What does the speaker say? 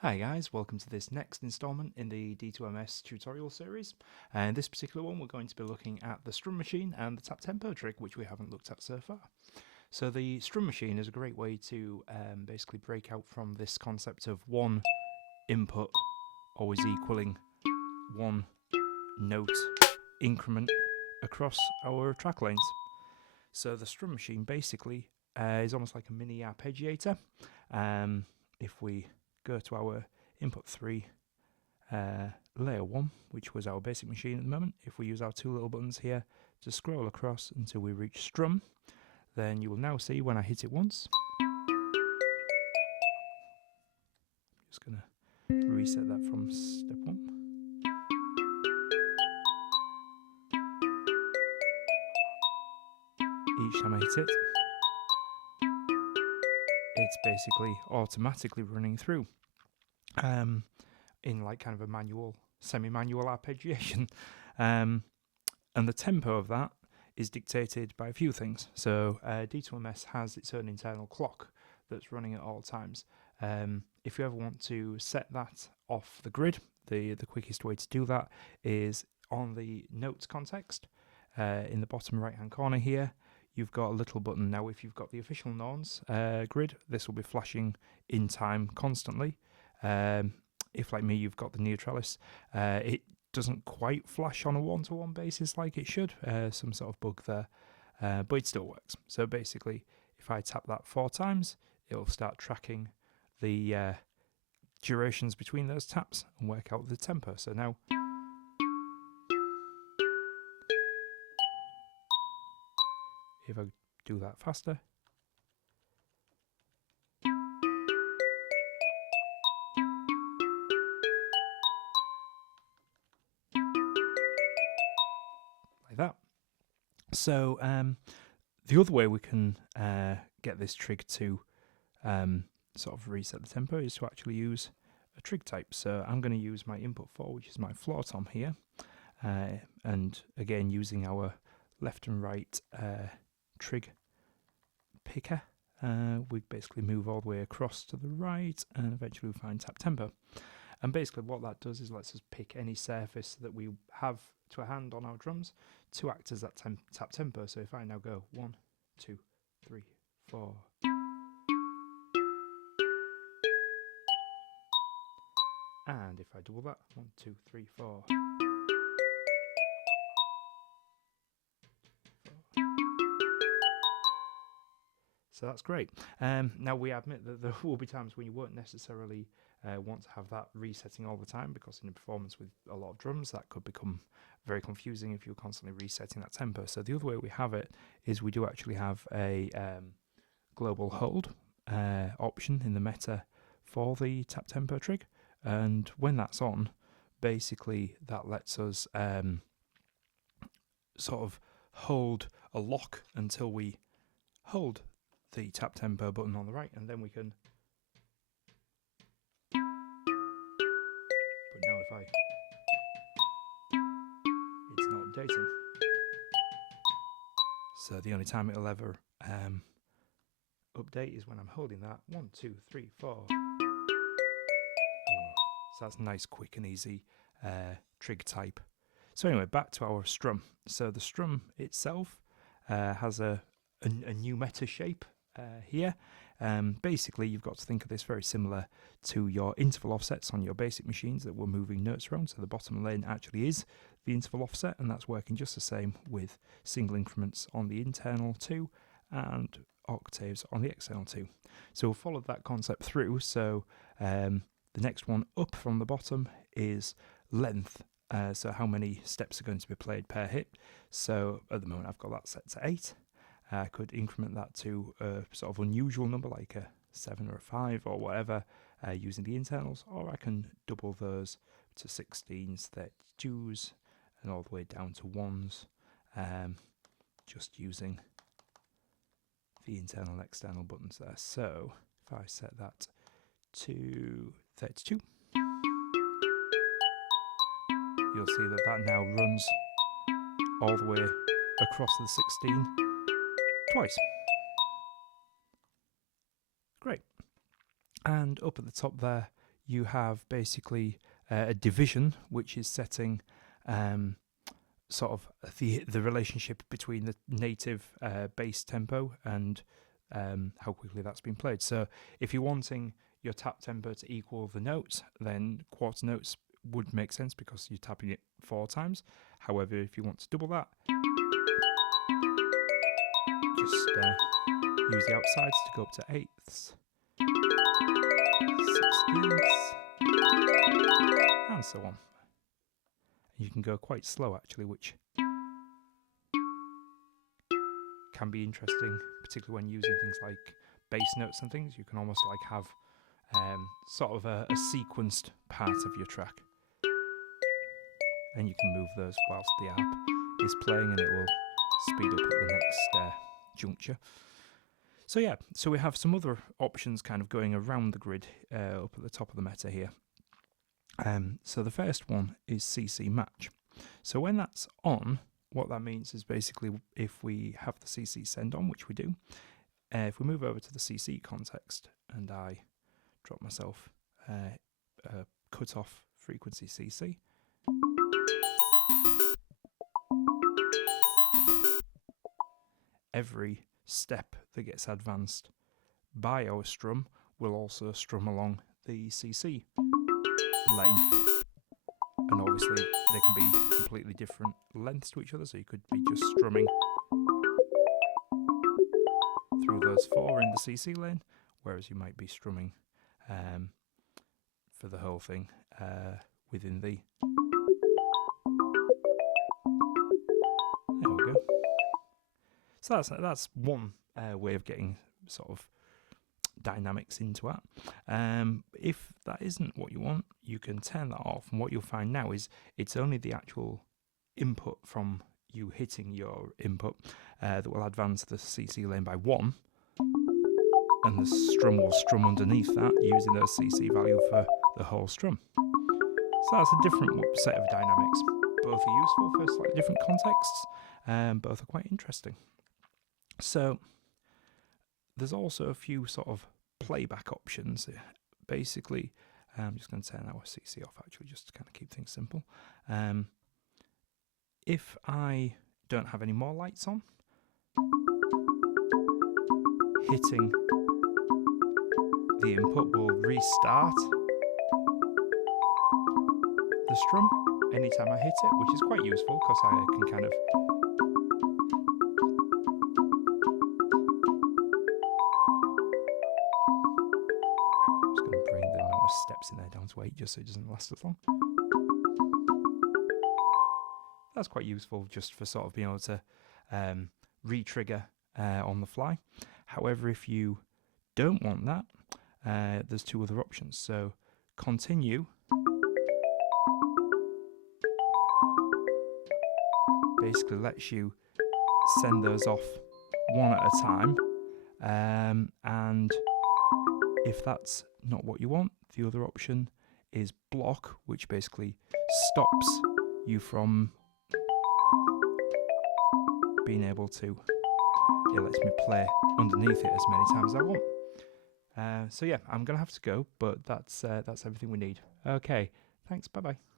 Hi guys, welcome to this next installment in the D2MS tutorial series. And in this particular one we're going to be looking at the Strum Machine and the tap tempo trig, which we haven't looked at so far. So the Strum Machine is a great way to basically break out from this concept of one input always equaling one note increment across our track lanes. So the Strum Machine basically is almost like a mini arpeggiator. If we go to our input 3 layer 1, which was our basic machine at the moment, if we use our two little buttons here to scroll across until we reach strum, then you will now see when I hit it once. Just going to reset that from step 1. Each time I hit it, it's basically automatically running through in like kind of a manual, semi-manual arpeggiation. And the tempo of that is dictated by a few things. So D2MS has its own internal clock that's running at all times. If you ever want to set that off the grid, the quickest way to do that is on the notes context. In the bottom right hand corner here, you've got a little button. Now if you've got the official Norns grid, this will be flashing in time constantly. If like me you've got the Neotralis, it doesn't quite flash on a one-to-one basis like it should, some sort of bug there, but it still works. So basically if I tap that 4 times, it'll start tracking the durations between those taps and work out the tempo. So now if I do that faster, like that. So the other way we can get this trig to sort of reset the tempo is to actually use a trig type. So I'm going to use my input 4, which is my floor tom here, and again using our left and right trig picker, we basically move all the way across to the right and eventually we find tap tempo. And basically what that does is lets us pick any surface that we have to a hand on our drums to act as that tap tempo. So if I now go 1, 2, 3, 4, and if I double that, 1, 2, 3, 4. So that's great. Now we admit that there will be times when you won't necessarily want to have that resetting all the time, because in a performance with a lot of drums that could become very confusing if you're constantly resetting that tempo. So the other way we have it is we do actually have a global hold option in the meta for the tap tempo trig, and when that's on, basically that lets us sort of hold a lock until we hold the tap tempo button on the right, and then we can. But now if it's not updating. So the only time it'll ever update is when I'm holding that 1, 2, 3, 4. Oh, so that's nice, quick and easy trig type. So anyway, back to our strum. So the strum itself has a new meta shape here. Basically, you've got to think of this very similar to your interval offsets on your basic machines that we're moving notes around. So the bottom lane actually is the interval offset, and that's working just the same with single increments on the internal 2 and octaves on the external 2. So we'll follow that concept through. So the next one up from the bottom is length. So how many steps are going to be played per hit. So at the moment I've got that set to 8. I could increment that to a sort of unusual number like a 7 or a 5 or whatever using the internals, or I can double those to 16s, 32s and all the way down to 1s, just using the internal and external buttons there. So if I set that to 32, you'll see that that now runs all the way across the 16 twice. Great. And up at the top there, you have basically a division, which is setting sort of the relationship between the native bass tempo and how quickly that's been played. So if you're wanting your tap tempo to equal the notes, then quarter notes would make sense because you're tapping it 4 times. However, if you want to double that, just use the outsides to go up to 8ths, 16ths, and so on. You can go quite slow actually, which can be interesting, particularly when using things like bass notes and things. You can almost like have sort of a sequenced part of your track, and you can move those whilst the harp is playing, and it will speed up at the next juncture. So yeah, so we have some other options kind of going around the grid up at the top of the meta here. So the first one is CC match. So when that's on, what that means is basically if we have the CC send on, which we do, if we move over to the CC context and I drop myself a cut-off frequency CC, every step that gets advanced by our strum will also strum along the CC lane, and obviously they can be completely different lengths to each other, so you could be just strumming through those 4 in the CC lane, whereas you might be strumming for the whole thing within the... There we go. So that's one way of getting sort of dynamics into it. If that isn't what you want, you can turn that off, and what you'll find now is it's only the actual input from you hitting your input that will advance the CC lane by 1, and the strum will strum underneath that using those CC value for the whole strum. So that's a different set of dynamics. Both are useful for slightly different contexts, both are quite interesting. So there's also a few sort of playback options. Basically, I'm just going to turn our CC off actually, just to kind of keep things simple. If I don't have any more lights on, hitting the input will restart the strum anytime I hit it, which is quite useful because I can kind of steps in there down to 8 just so it doesn't last as long. That's quite useful just for sort of being able to re-trigger on the fly. However, if you don't want that, there's 2 other options. So continue basically lets you send those off one at a time, and if that's not what you want, the other option is block, which basically stops you from being able to, it lets me play underneath it as many times as I want. So yeah, I'm gonna have to go, but that's everything we need. Okay, thanks, bye bye.